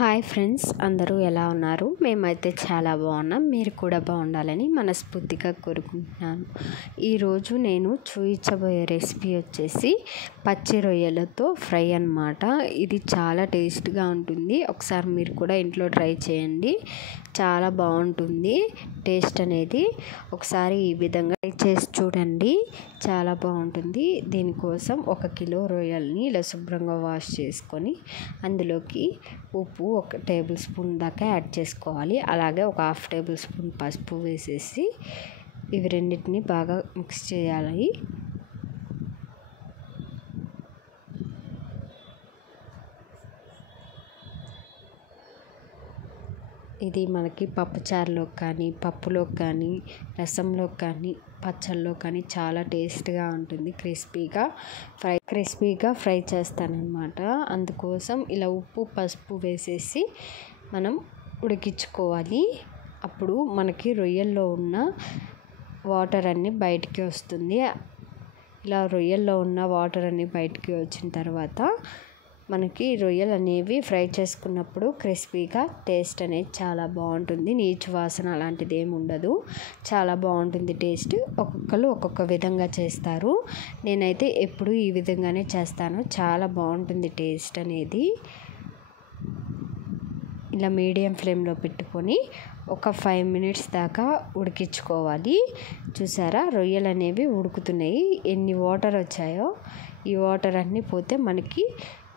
Hi friends, అందరూ ఎలా ఉన్నారు? మేమైతే చాలా బాగున్నాం. మీరు కూడా బాగుండాలని మనస్ఫూర్తిగా కోరుకుంటున్నాను. ఈరోజు నేను చూపించబోయే రెసిపీ వచ్చేసి పచ్చి రొయ్యలతో ఫ్రై అన్నమాట. ఇది చాలా టేస్ట్గా ఉంటుంది. ఒకసారి మీరు కూడా ఇంట్లో ట్రై చేయండి, చాలా బాగుంటుంది టేస్ట్ అనేది. ఒకసారి ఈ విధంగా ట్రై చేసి చూడండి, చాలా బాగుంటుంది. దీనికోసం 1 కిలో రొయ్యల్ని ఇలా శుభ్రంగా వాష్ చేసుకొని అందులోకి ఉప్పు 1 టేబుల్ స్పూన్ దాకా యాడ్ చేసుకోవాలి. అలాగే 1/2 టేబుల్ స్పూన్ పసుపు వేసేసి ఇవి రెండింటిని బాగా మిక్స్ చేయాలి. ఇది మనకి పప్పుచారులో కానీ, పప్పులో కానీ, రసంలో కానీ, పచ్చళ్ళలో కానీ చాలా టేస్ట్గా ఉంటుంది. క్రిస్పీగా ఫ్రై చేస్తానన్నమాట. అందుకోసం ఇలా ఉప్పు పసుపు వేసేసి మనం ఉడికించుకోవాలి. అప్పుడు మనకి రొయ్యల్లో ఉన్న వాటర్ అన్నీ బయటికి వస్తుంది. ఇలా రొయ్యల్లో ఉన్న వాటర్ అన్నీ బయటికి వచ్చిన తర్వాత మనకి రొయ్యలు అనేవి ఫ్రై చేసుకున్నప్పుడు క్రిస్పీగా టేస్ట్ అనేది చాలా బాగుంటుంది. నీచు వాసన అలాంటిది ఏమి ఉండదు, చాలా బాగుంటుంది టేస్ట్. ఒక్కొక్కరు ఒక్కొక్క విధంగా చేస్తారు. నేనైతే ఎప్పుడు ఈ విధంగానే చేస్తాను, చాలా బాగుంటుంది టేస్ట్ అనేది. ఇలా మీడియం ఫ్లేమ్లో పెట్టుకొని ఒక 5 మినిట్స్ దాకా ఉడికించుకోవాలి. చూసారా, రొయ్యలు అనేవి ఉడుకుతున్నాయి. ఎన్ని వాటర్ వచ్చాయో ఈ వాటర్ అన్నీ పోతే మనకి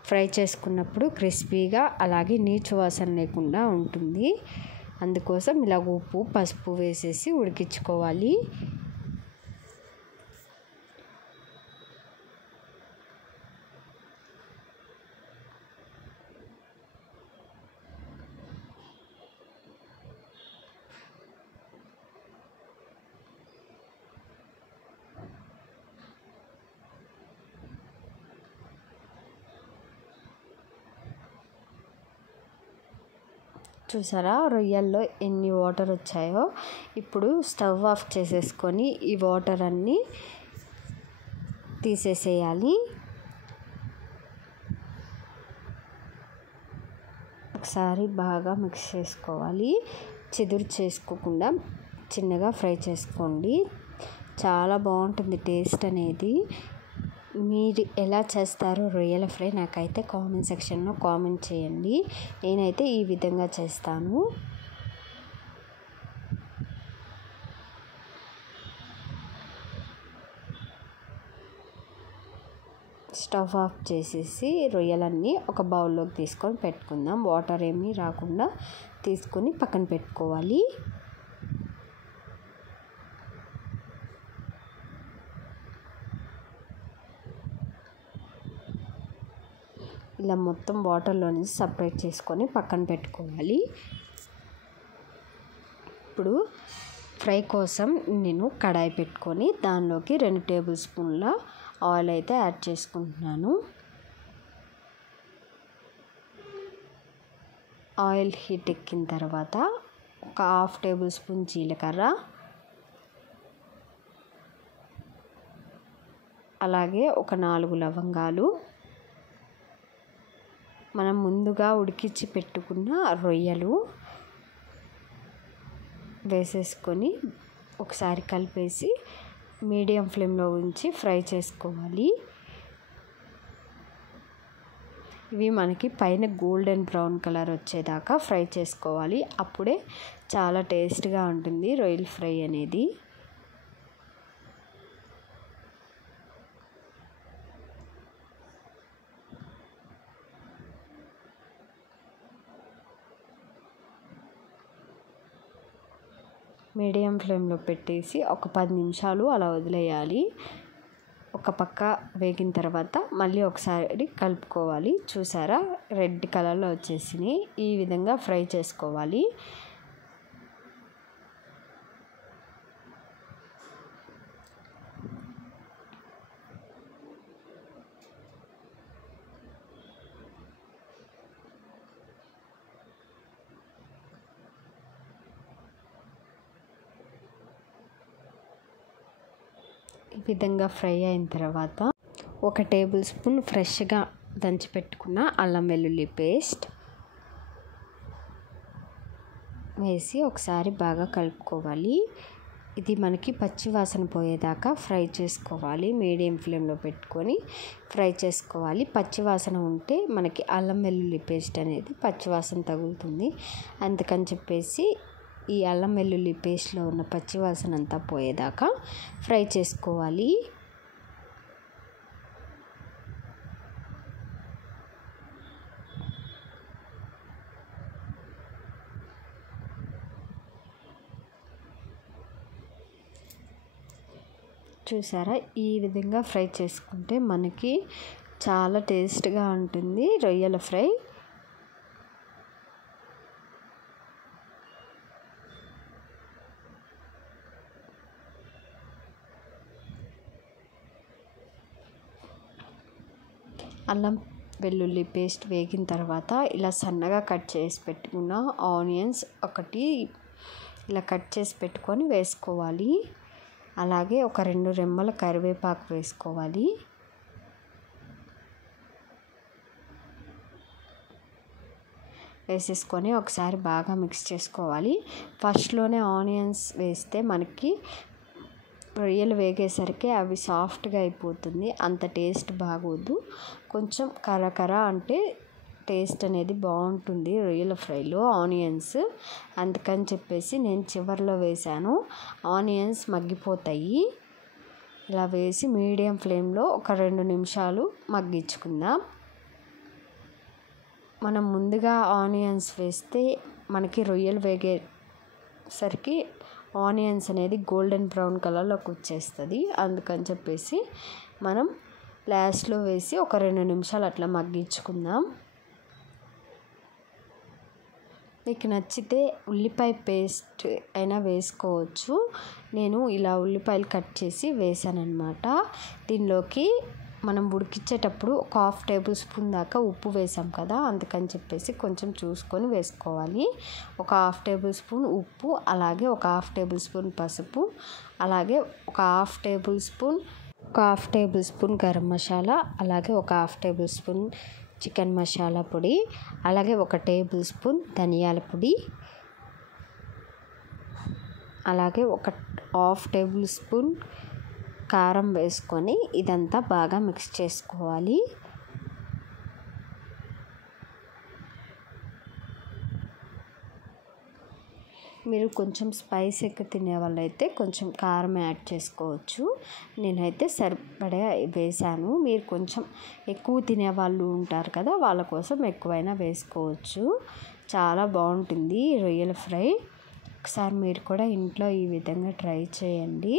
ఫ్రై చేసుకున్నప్పుడు క్రిస్పీగా అలాగే నీచు వాసన లేకుండా ఉంటుంది. అందుకోసం ఇలా ఉప్పు పసుపు వేసేసి ఉడికించుకోవాలి. చూసారా, రొయ్యల్లో ఎన్ని వాటర్ వచ్చాయో. ఇప్పుడు స్టవ్ ఆఫ్ చేసేసుకొని ఈ వాటర్ అన్నీ తీసేసేయాలి. ఒకసారి బాగా మిక్స్ చేసుకోవాలి. చిదురు చేసుకోకుండా చిన్నగా ఫ్రై చేసుకోండి. చాలా బాగుంటుంది టేస్ట్ అనేది. మీరు ఎలా చేస్తారో రొయ్యల ఫ్రై నాకైతే కామెంట్ సెక్షన్లో కామెంట్ చేయండి. నేనైతే ఈ విధంగా చేస్తాను. స్టవ్ ఆఫ్ చేసేసి రొయ్యలన్నీ ఒక బౌల్లోకి తీసుకొని పెట్టుకుందాం. వాటర్ ఏమీ రాకుండా తీసుకొని పక్కన పెట్టుకోవాలి. ఇలా మొత్తం వాటర్లో నుంచి సపరేట్ చేసుకొని పక్కన పెట్టుకోవాలి. ఇప్పుడు ఫ్రై కోసం నేను కడాయి పెట్టుకొని దానిలోకి 2 టేబుల్ స్పూన్ల ఆయిల్ అయితే యాడ్ చేసుకుంటున్నాను. ఆయిల్ హీట్ ఎక్కిన తర్వాత 1/2 టేబుల్ స్పూన్ జీలకర్ర, అలాగే 4 లవంగాలు, మనం ముందుగా ఉడికించి పెట్టుకున్న రొయ్యలు వేసేసుకొని ఒకసారి కలిపేసి మీడియం ఫ్లేమ్లో ఉంచి ఫ్రై చేసుకోవాలి. ఇవి మనకి పైన గోల్డెన్ బ్రౌన్ కలర్ వచ్చేదాకా ఫ్రై చేసుకోవాలి. అప్పుడే చాలా టేస్ట్గా ఉంటుంది రొయ్యల ఫ్రై అనేది. మీడియం ఫ్లేమ్లో పెట్టేసి ఒక 10 నిమిషాలు అలా వదిలేయాలి. ఒక పక్క వేగిన తర్వాత మళ్ళీ ఒకసారి కలుపుకోవాలి. చూసారా, రెడ్ కలర్లో వచ్చేసినాయి. ఈ విధంగా ఫ్రై చేసుకోవాలి. ఈ విధంగా ఫ్రై అయిన తర్వాత 1 టేబుల్ స్పూన్ ఫ్రెష్గా దంచి పెట్టుకున్న అల్లం వెల్లుల్లి పేస్ట్, వేసి ఒకసారి బాగా కలుపుకోవాలి. ఇది మనకి పచ్చి వాసన పోయేదాకా ఫ్రై చేసుకోవాలి. మీడియం ఫ్లేమ్లో పెట్టుకొని ఫ్రై చేసుకోవాలి. పచ్చి వాసన ఉంటే మనకి అల్లం వెల్లుల్లి పేస్ట్ అనేది పచ్చి వాసన తగులుతుంది. అందుకని చెప్పేసి ఈ అల్లం వెల్లుల్లి పేస్ట్లో ఉన్న పచ్చి వాసన అంతా పోయేదాకా ఫ్రై చేసుకోవాలి. చూసారా, ఈ విధంగా ఫ్రై చేసుకుంటే మనకి చాలా టేస్ట్గా ఉంటుంది రొయ్యల ఫ్రై. అల్లం వెల్లుల్లి పేస్ట్ వేగిన తర్వాత ఇలా సన్నగా కట్ చేసి పెట్టుకున్న ఆనియన్స్ ఒకటి ఇలా కట్ చేసి పెట్టుకొని వేసుకోవాలి. అలాగే ఒక 2 రెమ్మల కరివేపాకు వేసుకోవాలి. వేసేసుకొని ఒకసారి బాగా మిక్స్ చేసుకోవాలి. ఫస్ట్లోనే ఆనియన్స్ వేస్తే మనకి రొయ్యలు వేగేసరికి అవి సాఫ్ట్గా అయిపోతుంది. అంత టేస్ట్ బాగోదు. కొంచెం కరకర అంటే టేస్ట్ అనేది బాగుంటుంది రొయ్యల ఫ్రైలో ఆనియన్స్. అందుకని చెప్పేసి నేను చివరిలో వేసాను. ఆనియన్స్ మగ్గిపోతాయి. ఇలా వేసి మీడియం ఫ్లేమ్లో ఒక 2 నిమిషాలు మగ్గించుకుందాం. మనం ముందుగా ఆనియన్స్ వేస్తే మనకి రొయ్యలు వేగేసరికి ఆనియన్స్ అనేది గోల్డెన్ బ్రౌన్ కలర్లోకి వచ్చేస్తుంది. అందుకని చెప్పేసి మనం లాస్ట్లో వేసి ఒక 2 నిమిషాలు అట్లా మగ్గించుకుందాం. మీకు నచ్చితే ఉల్లిపాయ పేస్ట్ అయినా వేసుకోవచ్చు. నేను ఇలా ఉల్లిపాయలు కట్ చేసి వేసాను అన్నమాట. దీనిలోకి మనం ఉడికించేటప్పుడు ఒక 1/2 టేబుల్ స్పూన్ దాకా ఉప్పు వేసాం కదా, అందుకని చెప్పేసి కొంచెం చూసుకొని వేసుకోవాలి. ఒక 1/2 టేబుల్ స్పూన్ ఉప్పు, అలాగే ఒక 1/2 టేబుల్ స్పూన్ పసుపు, అలాగే ఒక 1/2 టేబుల్ స్పూన్ గరం మసాలా, అలాగే ఒక 1/2 టేబుల్ స్పూన్ చికెన్ మసాలా పొడి, అలాగే ఒక టేబుల్ స్పూన్ ధనియాల పొడి, అలాగే ఒక 1/2 టేబుల్ స్పూన్ కారం వేసుకొని ఇదంతా బాగా మిక్స్ చేసుకోవాలి. మీరు కొంచెం స్పైస్ ఎక్కువ తినే వాళ్ళైతే కొంచెం కారం యాడ్ చేసుకోవచ్చు. నేనైతే సరిపడా వేసాను. మీరు కొంచెం ఎక్కువ తినేవాళ్ళు ఉంటారు కదా, వాళ్ళ కోసం ఎక్కువైనా వేసుకోవచ్చు. చాలా బాగుంటుంది రొయ్యల ఫ్రై. ఒకసారి మీరు కూడా ఇంట్లో ఈ విధంగా ట్రై చేయండి.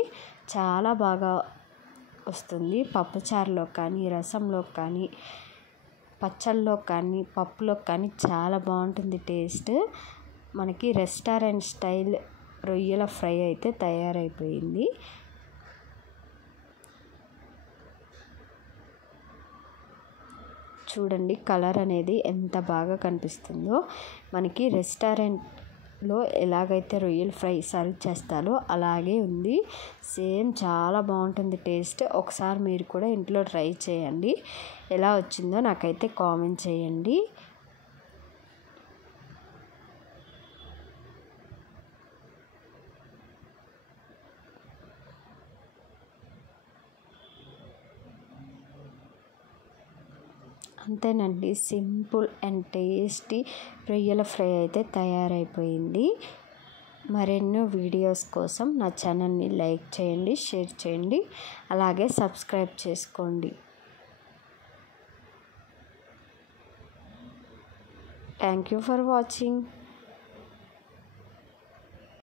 చాలా బాగా వస్తుంది. పప్పుచారులో కానీ, రసంలో కానీ, పచ్చళ్ళలో కానీ, పప్పులో కానీ చాలా బాగుంటుంది టేస్ట్. మనకి రెస్టారెంట్ స్టైల్ రొయ్యల ఫ్రై అయితే తయారైపోయింది. చూడండి కలర్ అనేది ఎంత బాగా కనిపిస్తుందో. మనకి రెస్టారెంట్లో ఎలాగైతే రొయ్యల ఫ్రై సర్వ్ చేస్తారో అలాగే ఉంది. సేమ్ చాలా బాగుంటుంది టేస్ట్. ఒకసారి మీరు కూడా ఇంట్లో ట్రై చేయండి. ఎలా వచ్చిందో నాకైతే కామెంట్ చేయండి. అంతేనండి, సింపుల్ అండ్ టేస్టీ రొయ్యల ఫ్రై అయితే తయారైపోయింది. మరెన్నో వీడియోస్ కోసం నా ఛానల్ని లైక్ చేయండి, షేర్ చేయండి, అలాగే సబ్స్క్రైబ్ చేసుకోండి. Thank you for watching.